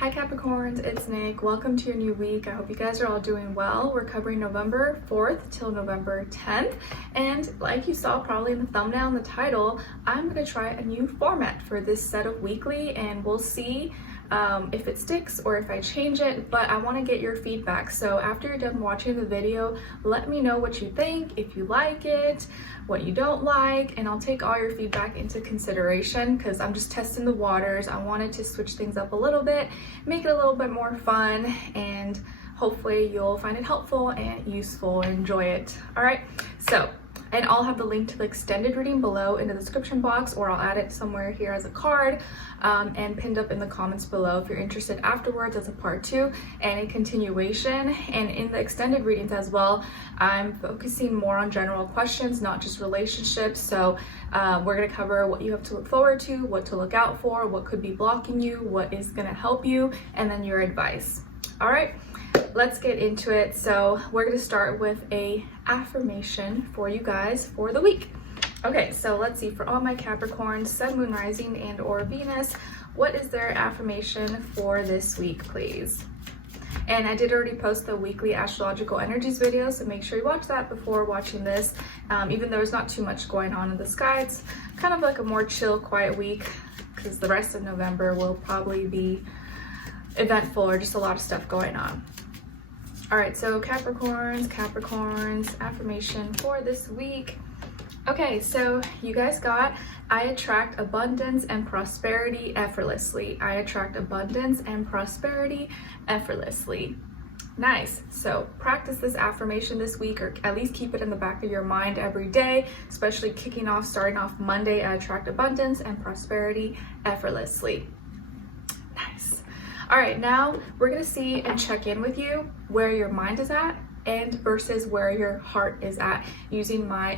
Hi Capricorns, it's Nick. Welcome to your new week. I hope you guys are all doing well. We're covering November 4th till November 10th. And like you saw probably in the thumbnail and the title, I'm going to try a new format for this set of weekly and we'll see if it sticks or if I change it, but I want to get your feedback. So after you're done watching the video, let me know what you think, if you like it, what you don't like, and I'll take all your feedback into consideration because I'm just testing the waters. I wanted to switch things up a little bit, make it a little bit more fun, and hopefully you'll find it helpful and useful and enjoy it. All right, and I'll have the link to the extended reading below in the description box, or I'll add it somewhere here as a card and pinned up in the comments below if you're interested afterwards as a part 2 and a continuation. And in the extended readings as well, I'm focusing more on general questions, not just relationships. So we're going to cover what you have to look forward to, what to look out for, what could be blocking you, what is going to help you, and then your advice. All right, let's get into it. So we're going to start with a affirmation for you guys for the week. Okay, so let's see, for all my Capricorns, Sun, Moon, Rising, and or Venus, what is their affirmation for this week, please? And I did already post the weekly astrological energies video, so make sure you watch that before watching this. Even though there's not too much going on in the sky, it's kind of like a more chill, quiet week because the rest of November will probably be eventful or just a lot of stuff going on. All right, so Capricorns, affirmation for this week. Okay, so you guys got, I attract abundance and prosperity effortlessly. I attract abundance and prosperity effortlessly. Nice. So practice this affirmation this week, or at least keep it in the back of your mind every day, especially starting off Monday. I attract abundance and prosperity effortlessly. Nice. All right, now we're going to see and check in with you where your mind is at and versus where your heart is at using my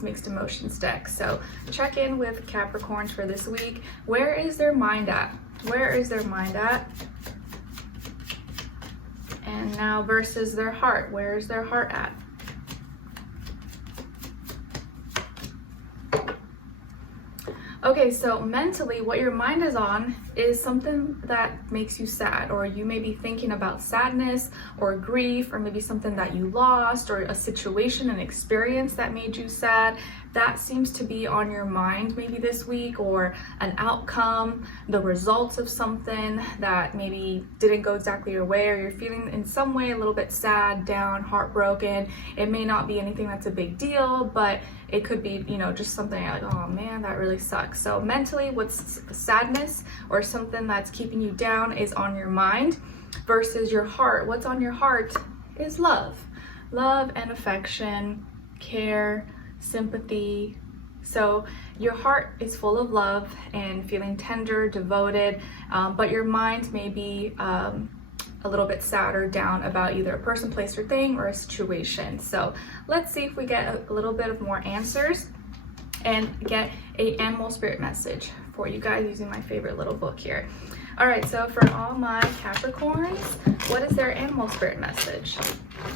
mixed emotions deck. So check in with Capricorns for this week. Where is their mind at? Where is their mind at? And now versus their heart. Where is their heart at? Okay, so mentally, what your mind is on is something that makes you sad, or you may be thinking about sadness or grief, or maybe something that you lost, or a situation, an experience that made you sad. That seems to be on your mind maybe this week, or an outcome, the results of something that maybe didn't go exactly your way, or you're feeling in some way a little bit sad, down, heartbroken. It may not be anything that's a big deal, but it could be, just something like, oh man, that really sucks. So mentally, what's sadness or something that's keeping you down is on your mind, versus your heart. What's on your heart is love. Love and affection, care, sympathy. So your heart is full of love and feeling tender, devoted, but your mind may be a little bit sad or down about either a person, place, or thing, or a situation. So let's see if we get a little bit of more answers and get a animal spirit message for you guys using my favorite little book here. All right, so for all my Capricorns, what is their animal spirit message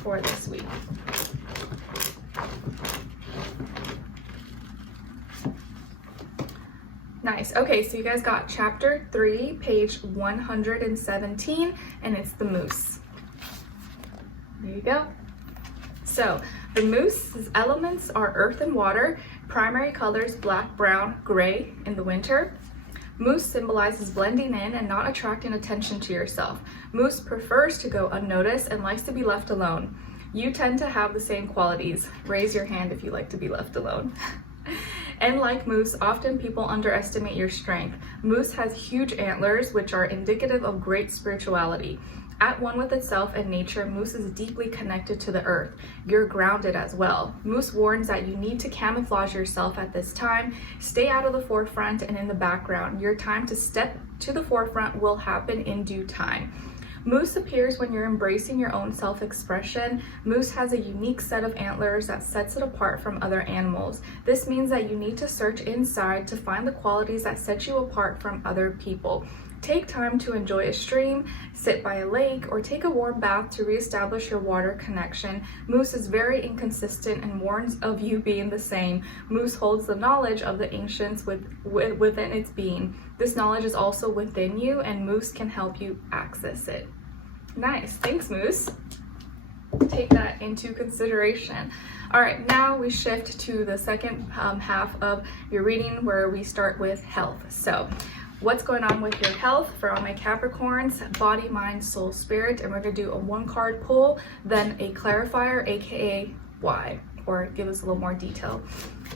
for this week? Nice. Okay, so you guys got chapter 3, page 117, and it's the moose. There you go. So the moose's elements are earth and water, primary colors black, brown, gray in the winter. Moose symbolizes blending in and not attracting attention to yourself. Moose prefers to go unnoticed and likes to be left alone. You tend to have the same qualities. Raise your hand if you like to be left alone. And like moose, often people underestimate your strength. Moose has huge antlers, which are indicative of great spirituality. At one with itself and nature, moose is deeply connected to the earth. You're grounded as well. Moose warns that you need to camouflage yourself at this time. Stay out of the forefront and in the background. Your time to step to the forefront will happen in due time. Moose appears when you're embracing your own self-expression. Moose has a unique set of antlers that sets it apart from other animals. This means that you need to search inside to find the qualities that set you apart from other people. Take time to enjoy a stream, sit by a lake, or take a warm bath to reestablish your water connection. Moose is very inconsistent and warns of you being the same. Moose holds the knowledge of the ancients within its being. This knowledge is also within you, and Moose can help you access it. Nice, thanks Moose. Take that into consideration. All right, now we shift to the second half of your reading, where we start with health. So what's going on with your health for all my Capricorns? Body, mind, soul, spirit. And we're gonna do a 1-card pull, then a clarifier, aka why, or give us a little more detail.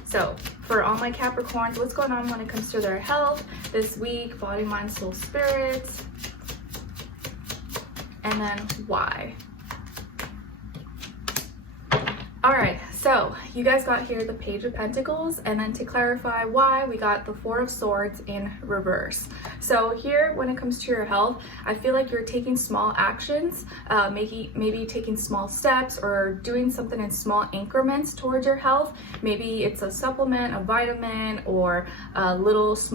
So for all my Capricorns, what's going on when it comes to their health this week? Body, mind, soul, spirit. And then why. All right, so you guys got here the Page of Pentacles, and then to clarify why, we got the Four of Swords in reverse. So here, when it comes to your health, I feel like you're taking small actions, maybe taking small steps or doing something in small increments towards your health. Maybe it's a supplement, a vitamin, or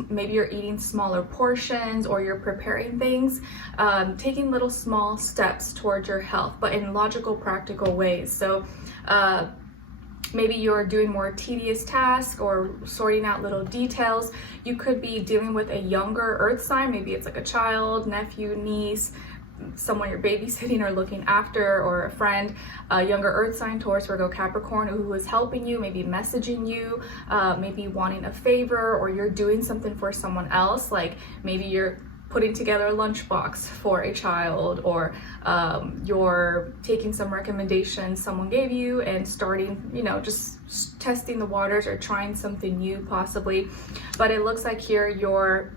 maybe you're eating smaller portions, or you're preparing things, taking little small steps towards your health, but in logical, practical ways. So maybe you're doing more tedious tasks or sorting out little details. You could be dealing with a younger earth sign. Maybe it's like a child, nephew, niece, someone you're babysitting or looking after, or a friend, a younger earth sign, Taurus, Virgo, Capricorn, who is helping you, maybe messaging you, maybe wanting a favor, or you're doing something for someone else. Like maybe you're putting together a lunchbox for a child, or you're taking some recommendations someone gave you and starting, just testing the waters or trying something new possibly. But it looks like here you're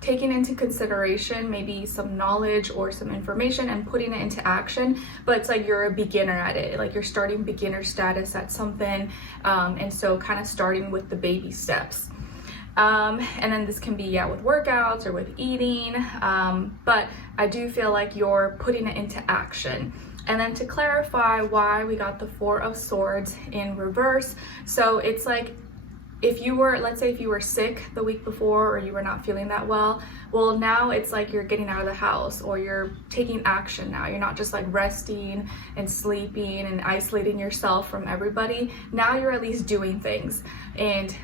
taking into consideration maybe some knowledge or some information and putting it into action, but it's like you're a beginner at it, like you're starting beginner status at something, and so kind of starting with the baby steps. And then this can be, with workouts or with eating, but I do feel like you're putting it into action. And then to clarify why, we got the Four of Swords in reverse. So it's like, let's say if you were sick the week before, or you were not feeling that well, now it's like you're getting out of the house, or you're taking action now. You're not just like resting and sleeping and isolating yourself from everybody. Now you're at least doing things, and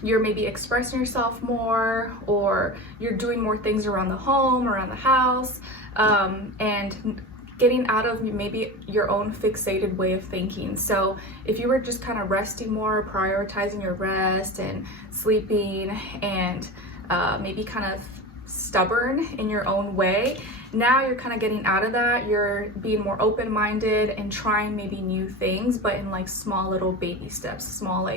you're maybe expressing yourself more, or you're doing more things around the home, around the house, and getting out of maybe your own fixated way of thinking. So if you were just kind of resting more, prioritizing your rest and sleeping, and maybe kind of stubborn in your own way, now you're kind of getting out of that. You're being more open-minded and trying maybe new things, but in like small little baby steps, small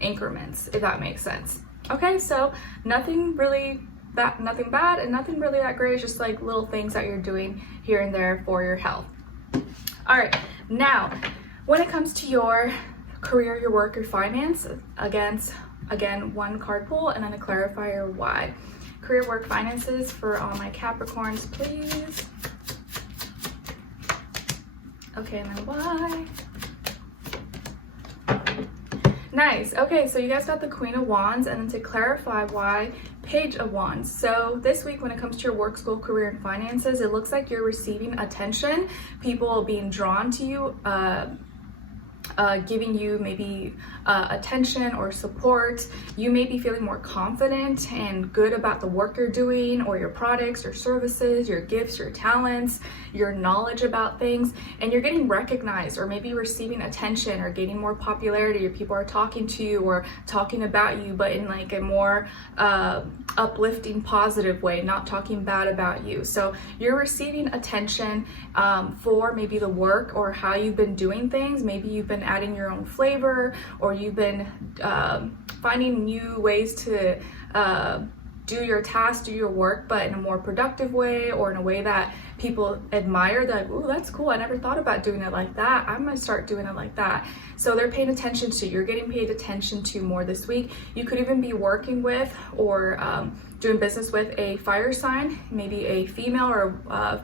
increments, if that makes sense. Okay, so nothing bad and nothing really that great. It's just like little things that you're doing here and there for your health. All right, now when it comes to your career, your work, your finance, again, 1-card pull and then a clarifier why. Career, work, finances for all my Capricorns, please. Okay, and then why? Nice. Okay, so you guys got the Queen of Wands, and then to clarify why, Page of Wands. So this week, when it comes to your work, school, career, and finances, it looks like you're receiving attention, people being drawn to you, giving you maybe attention or support. You may be feeling more confident and good about the work you're doing, or your products, your services, your gifts, your talents, your knowledge about things, and you're getting recognized, or maybe receiving attention or gaining more popularity, or people are talking to you or talking about you, but in like a more uplifting, positive way, not talking bad about you. So you're receiving attention for maybe the work or how you've been doing things. Maybe you've been adding your own flavor, or you've been finding new ways to do your tasks, do your work, but in a more productive way, or in a way that people admire. They're like, "Ooh, that's cool. I never thought about doing it like that. I'm gonna start doing it like that." So they're paying attention to, you're getting paid attention to more this week. You could even be working with or doing business with a fire sign, maybe a female or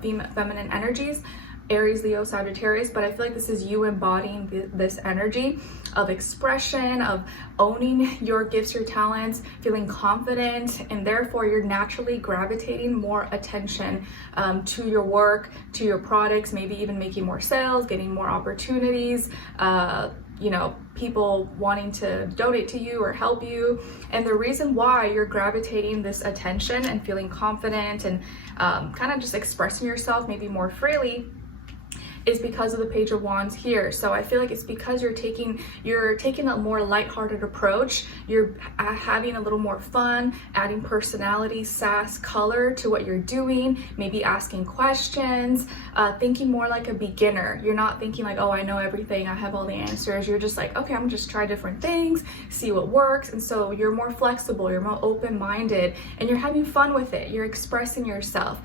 feminine energies. Aries, Leo, Sagittarius, but I feel like this is you embodying this energy of expression, of owning your gifts, your talents, feeling confident, and therefore you're naturally gravitating more attention to your work, to your products, maybe even making more sales, getting more opportunities, you know, people wanting to donate to you or help you. And the reason why you're gravitating this attention and feeling confident and kind of just expressing yourself maybe more freely is because of the Page of Wands here. So I feel like it's because you're taking a more lighthearted approach. You're having a little more fun, adding personality, sass, color to what you're doing, maybe asking questions, thinking more like a beginner. You're not thinking like, oh, I know everything, I have all the answers. You're just like, okay, I'm gonna just try different things, see what works. And so you're more flexible, you're more open-minded, and you're having fun with it. You're expressing yourself.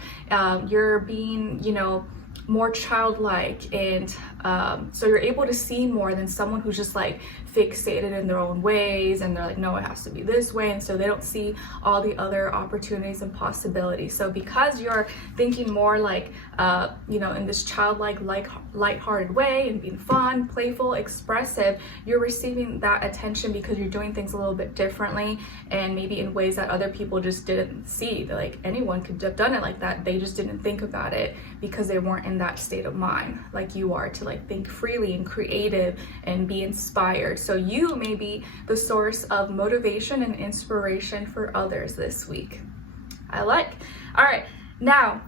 You're being, you know, more childlike, and so you're able to see more than someone who's just like fixated in their own ways, and they're like, no, it has to be this way, and so they don't see all the other opportunities and possibilities. So because you're thinking more like you know, in this childlike, lighthearted way, and being fun, playful, expressive, you're receiving that attention because you're doing things a little bit differently, and maybe in ways that other people just didn't see. They're like, anyone could have done it like that, they just didn't think about it because they weren't in that state of mind like you are, to like think freely and creative and be inspired. So you may be the source of motivation and inspiration for others this week. I like. All right, now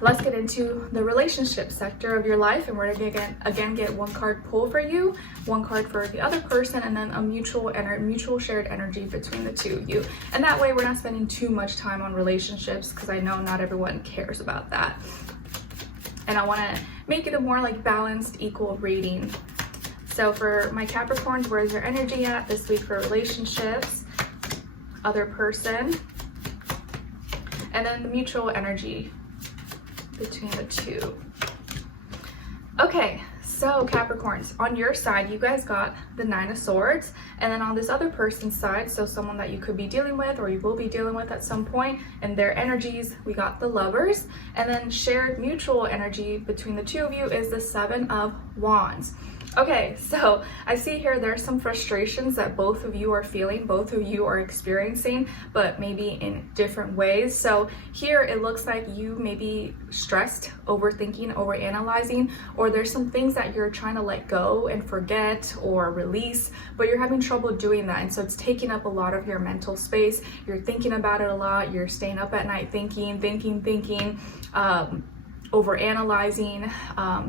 let's get into the relationship sector of your life, and we're gonna again get one card pull for you, one card for the other person, and then a mutual shared energy between the two of you. And that way we're not spending too much time on relationships, because I know not everyone cares about that. And I want to make it a more like balanced, equal reading. So for my Capricorns, where's your energy at this week for relationships, other person, and then the mutual energy between the two. Okay, so Capricorns, on your side, you guys got the Nine of Swords, and then on this other person's side, so someone that you could be dealing with or you will be dealing with at some point, and their energies, we got the Lovers, and then shared mutual energy between the two of you is the Seven of Wands. Okay, so I see here there's some frustrations that both of you are feeling, both of you are experiencing, but maybe in different ways. So here it looks like you may be stressed, overthinking, overanalyzing, or there's some things that you're trying to let go and forget or release, but you're having trouble doing that. And so it's taking up a lot of your mental space. You're thinking about it a lot. You're staying up at night thinking, overanalyzing.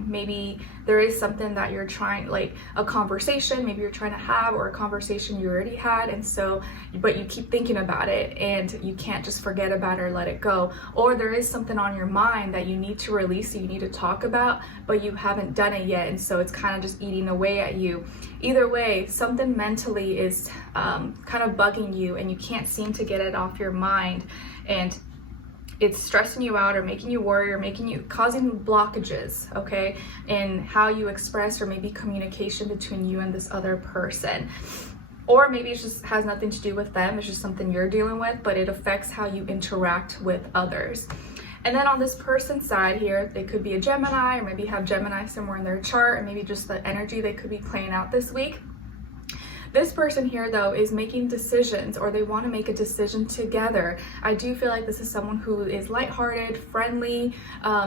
Maybe there is something that you're trying, like a conversation maybe you're trying to have, or a conversation you already had, and so but you keep thinking about it and you can't just forget about it or let it go. Or there is something on your mind that you need to release, that you need to talk about, but you haven't done it yet, and so it's kind of just eating away at you. Either way, something mentally is kind of bugging you, and you can't seem to get it off your mind, and it's stressing you out or making you worry or causing blockages, okay, in how you express or maybe communication between you and this other person. Or maybe it just has nothing to do with them, it's just something you're dealing with, but it affects how you interact with others. And then on this person's side here, they could be a Gemini, or maybe have Gemini somewhere in their chart, and maybe just the energy they could be playing out this week. This person here, though, is making decisions, or they want to make a decision together. I do feel like this is someone who is lighthearted, friendly,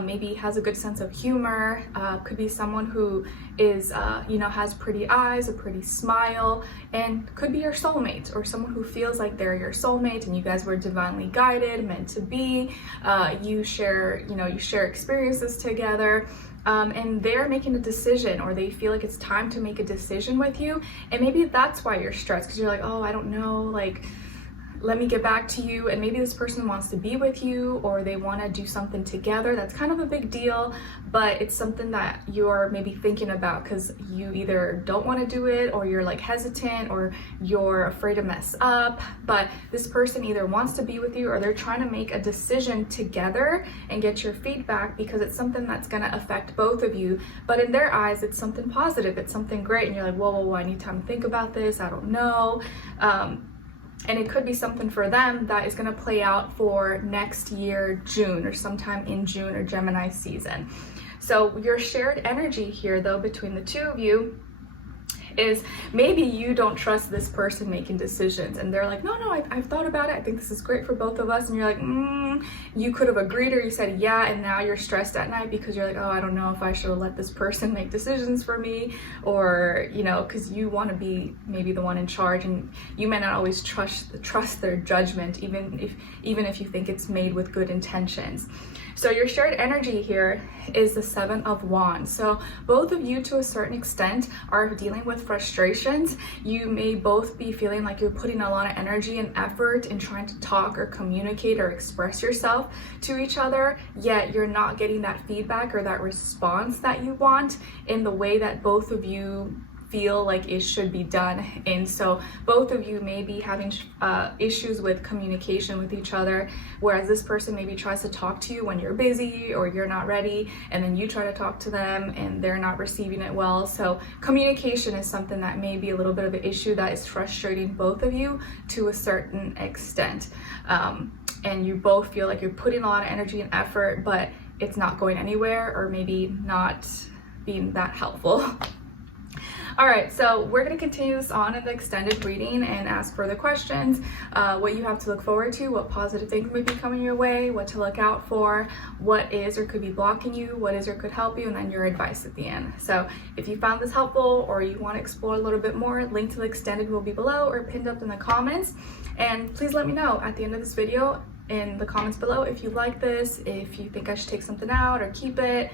maybe has a good sense of humor, could be someone who is, you know, has pretty eyes, a pretty smile, and could be your soulmate, or someone who feels like they're your soulmate and you guys were divinely guided, meant to be. You share experiences together. And they're making a decision, or they feel like it's time to make a decision with you, and maybe that's why you're stressed, because you're like, oh, I don't know, like, let me get back to you. And maybe this person wants to be with you, or they want to do something together. That's kind of a big deal, but it's something that you're maybe thinking about because you either don't want to do it, or you're like hesitant, or you're afraid to mess up. But this person either wants to be with you, or they're trying to make a decision together and get your feedback, because it's something that's going to affect both of you. But in their eyes, it's something positive, it's something great, and you're like, whoa, I need time to think about this, I don't know. And it could be something for them that is going to play out for next year, June, or sometime in June, or Gemini season. So your shared energy here though between the two of you is maybe you don't trust this person making decisions, and they're like, no, I've thought about it, I think this is great for both of us, and you're like, you could have agreed, or you said yeah, and now you're stressed at night because you're like, oh, I don't know if I should have let this person make decisions for me, or you know, because you want to be maybe the one in charge, and you may not always trust their judgment, even if you think it's made with good intentions. So your shared energy here is the Seven of Wands. So both of you to a certain extent are dealing with frustrations. You may both be feeling like you're putting a lot of energy and effort in trying to talk or communicate or express yourself to each other, yet you're not getting that feedback or that response that you want in the way that both of you feel like it should be done. And so both of you may be having issues with communication with each other, whereas this person maybe tries to talk to you when you're busy or you're not ready, and then you try to talk to them and they're not receiving it well. So communication is something that may be a little bit of an issue that is frustrating both of you to a certain extent. And you both feel like you're putting a lot of energy and effort, but it's not going anywhere, or maybe not being that helpful. All right, so we're going to continue this on in the extended reading and ask further questions, what you have to look forward to, what positive things may be coming your way, what to look out for, what is or could be blocking you, what is or could help you, and then your advice at the end. So if you found this helpful or you want to explore a little bit more, link to the extended will be below or pinned up in the comments. And please let me know at the end of this video in the comments below if you like this, if you think I should take something out or keep it.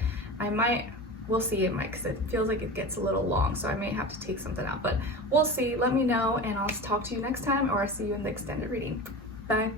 We'll see, it might, because it feels like it gets a little long, so I may have to take something out, but we'll see. Let me know, and I'll talk to you next time, or I'll see you in the extended reading. Bye.